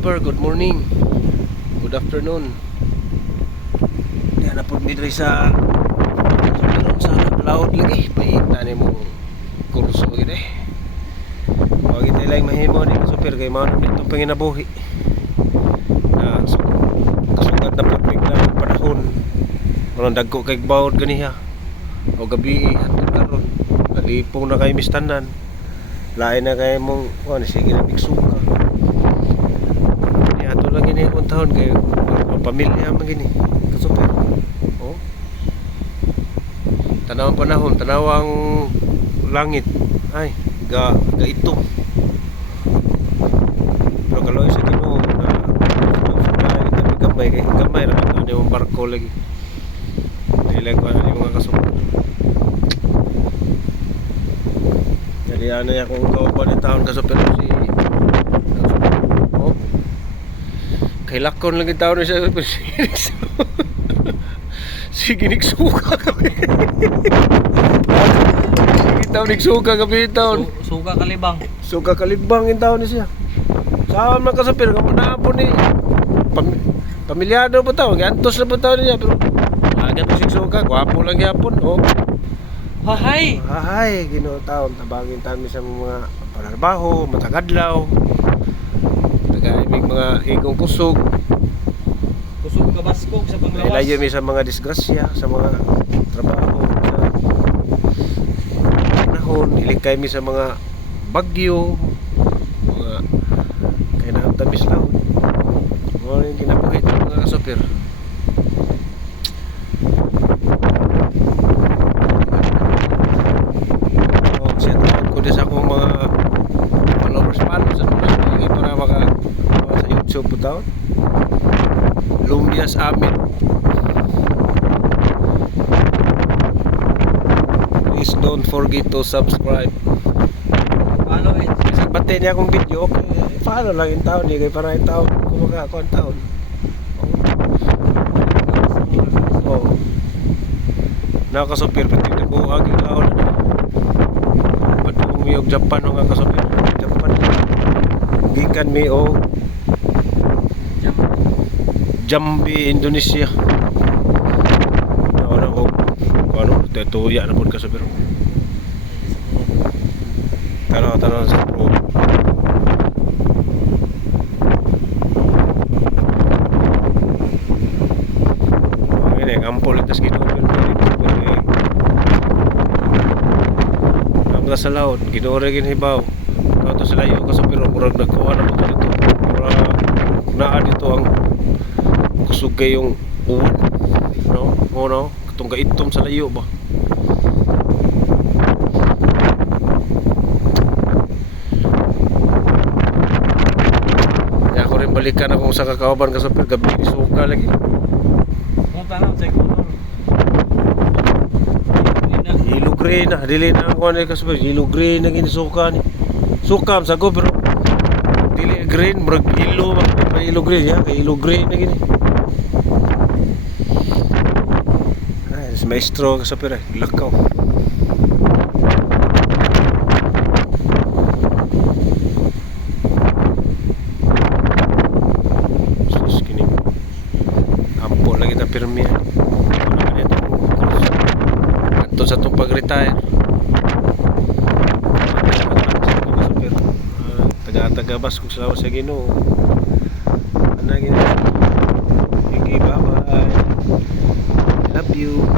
Super, good morning. Good afternoon. Yan na po dito sa laot lagi. Paita ni mo kurso gid eh. Wag kita lang mahimo ni super kay mao nito panginabuhi. Na so, kasugad na po bigla ang panahon. Walang dagko kay bawod ganiha. O gabi hangtod karon. Nalipong na kay mistanan. Lain na kay mong sige na bigsuka. Ato lang ini akong taon kay pamilya man gini kasuper. Oh. Tanawang panahon, tanawang langit. Ay, gaito. Pero kaloy sa Ginoo na gamay ra man ani mong barko lagi. Dili ko ani mga kasuper. Dali ana akong kauban ni taon kasuper si kay lakon lagi tao na siya. Sige nigsuka kami. Sige tao nigsuka kami taon. Suka kalibang. Suka kalibang yung tao na siya. Saan man kasapir kamo na po ni pamilyado po tao. Gantos na po tao niya. Pero agad po suka. Gwapo lang yapon. Oh. Hahay. Hahay. Ginoo taon. Tabagin tayo sa mga panarbaho. Matagadlaw. Tagaimig mga igong kusog. Kusog kabaskog sa panglawas. Ilayo mi sa mga disgrasya, sa mga trabaho, sa panahon, ilikay mi sa mga bagyo, mga kainahang tamis lang. Mga yung ginabuhit ng mga kasopir. Set out ko din sa akong mga followers sa mga para maka sa YouTube po taon. Lumias Amit. Please don't forget to subscribe. Follow it. Sa bate niya akong video, okay, follow lang yung taon. Kaya para yung taon, kumaga ako ang taon. Oh. Nakasopir, pati nag-uag yung laon na. Padung mi og Japan o nga kasopir. Japan. Gikan mi og Jambi, Indonesia. Nauna ko tetuya na po ka sa biro. Tanaw sa pro. Ini ampol itas gitu. Namda sa laut, ginore gin hibaw. Kato sa layo ka sa biro, murag nagkuha na po dito. Murag naa dito ang kusog kayong uwan, no? O no? Katong kaitom sa layo ba? Kaya ako rin balikan akong sa kakauban kasi gabi isuka lagi. Kung tanong sa ikunon. Yellow green na, dili na ako ano kasi yellow green na ginisuka ni. Sukam sa go pero dili green, murag yellow ba? Yellow green ya, kay yellow green na gini. Maestro sa pera, lakaw. Sus kini. Ampo lagi ta pirmi. Anto sa tong pag-retire. Taga bas kung sa Ginoo. Ana gini. Sige, bye-bye. Love you.